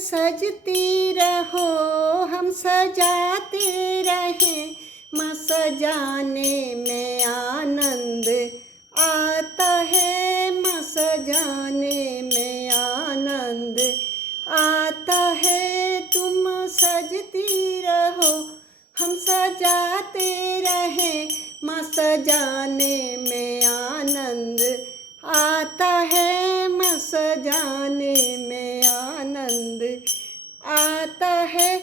सजती रहो, हम सजाते रहें। माँ सजाने में आनंद आता है, माँ सजाने में आनंद आता है। तुम सजती रहो, हम सजाते रहें। माँ सजाने में आनंद आता है, माँ सजाने में आनंद आता है।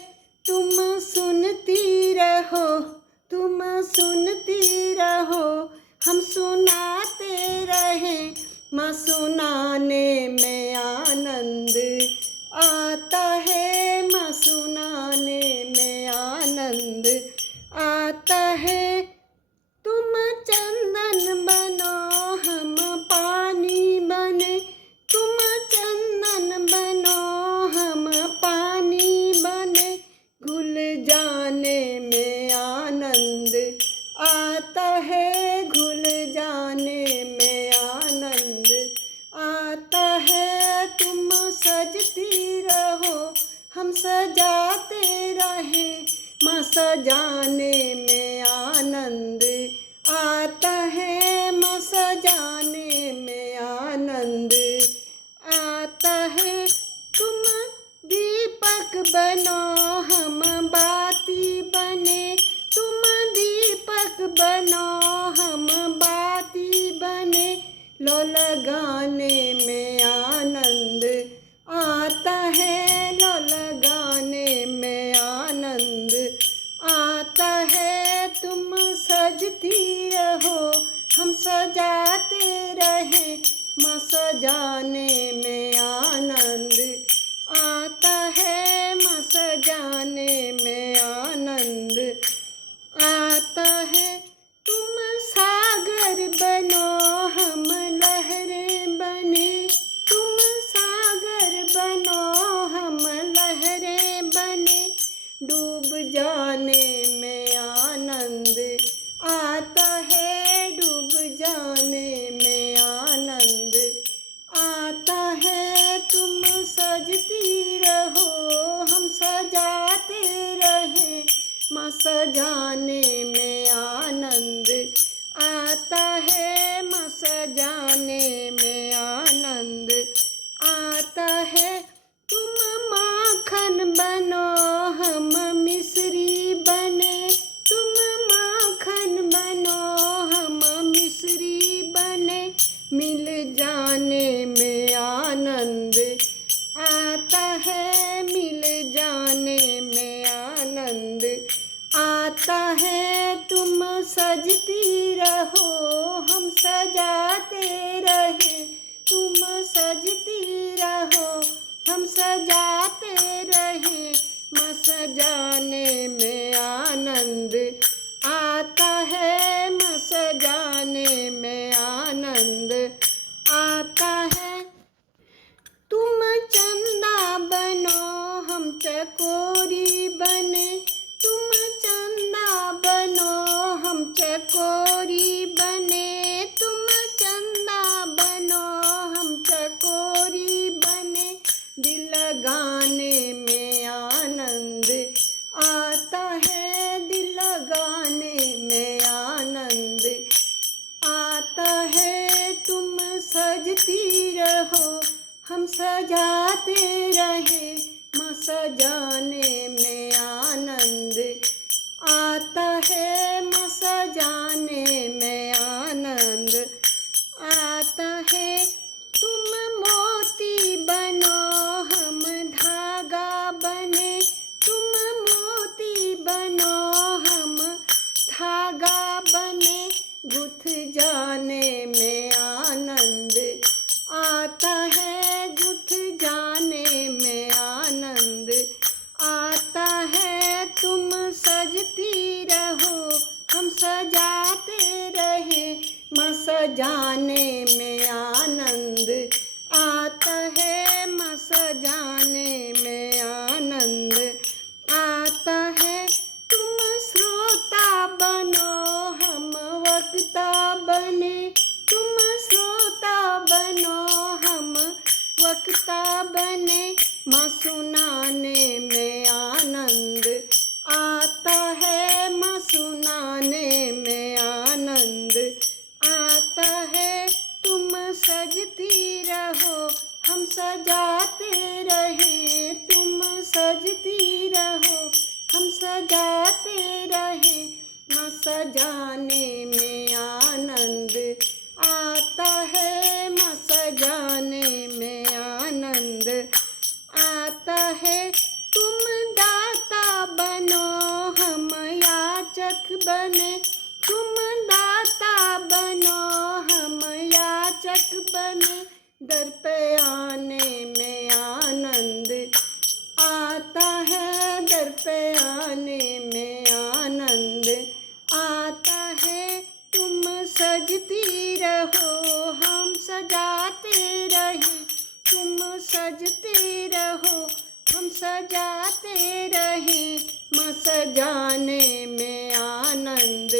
तुम सुनती रहो, तुम सुनती रहो, हम सुनाते रहें। माँ सुनाने में आनंद आता है, माँ सुनाने में आनंद आता है। तुम चंदन बनो, हम पानी बने। तुम चंदन बनो, हम पानी बने। घुल जाने में आनंद आता है, घुल जाने में आनंद आता है। तुम सजती रहो, हम सजाते रहें। माँ सजाने में आनंद आता है, माँ सजाने में आनंद आता है। तुम दीपक बनो, हम बाती बने। तुम दीपक बनो, हम बाती बने। लो लगाने में आनंद आता है, लो लगाने में आनंद आता है। तुम सजती रहो, हम सजाते रहें। माँ सजाने में आनंद आता है, माँ सजाने में आनंद आता है। तुम सागर बनो, हम लहरें बने। तुम सागर बनो, हम लहरें बने। डूब जाने में आनंद आता है, डूब जाने में आनंद आता है। तुम सजती रहो, हम सजाते रहें। माँ सजाने में आनंद आता है, माँ सजाने में आनंद आता है। तुम माखन बनो, हम मिश्री बने। तुम माखन बनो, हम मिश्री बने। मिल जाने में आनंद आता है, मिल जाने में आनंद आता है। तुम सजती रहो, हम सजाते रहें। तुम सजती रहो, हम सजाते रहें। माँ सजाने में आनंद आता है, माँ सजाने में आनंद आता है। तुम चंदा बनो, हम चकोरी बने। तुम चंदा बनो, हम चकोरी बने। तुम चंदा बनो, हम चकोरी बने। दिल लगाने में आनंद आता है, दिल लगाने में आनंद आता है। तुम सजती रहो, हम सजाते रहें। माँ सजाने में आनंद आता है, माँ सजाने में आनंद आता है। तुम मोती बनो, हम धागा बने। तुम मोती बनो, हम धागा बने। गुथ जाने में आनंद आता है, गुथ जाने में आनंद आता है। तुम सजती रहो, हम सजाते रहें। माँ सजाने में आनंद आता है, माँ सजाने में आनंद आता है। तुम श्रोता बनो, हम वक्ता बने। तुम श्रोता बनो, हम वक्ता बने। माँ सुनाने में आनंद आता है, माँ सुनाने में आनंद आता है। तुम सजती रहो हम सजाते रहें, तुम सजती रहो हम सजाते रहें। माँ सजाने में आनंद आता है, माँ सजाने में आनंद आता है। तुम दाता बनो हम याचक बने, तुम दाता बनो हम याचक बने। दर पे आने में आनंद आता है, दर पे आने में आनंद आता है। तुम सजती रहो हम सजाते रहें, तुम सजते रहो हम सजाते रहें। माँ सजाने में आनंद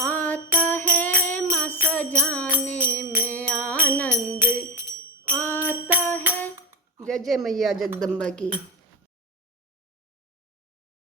आता है, माँ सजाने में आनंद आता है। जय जय मैया जगदम्बा की।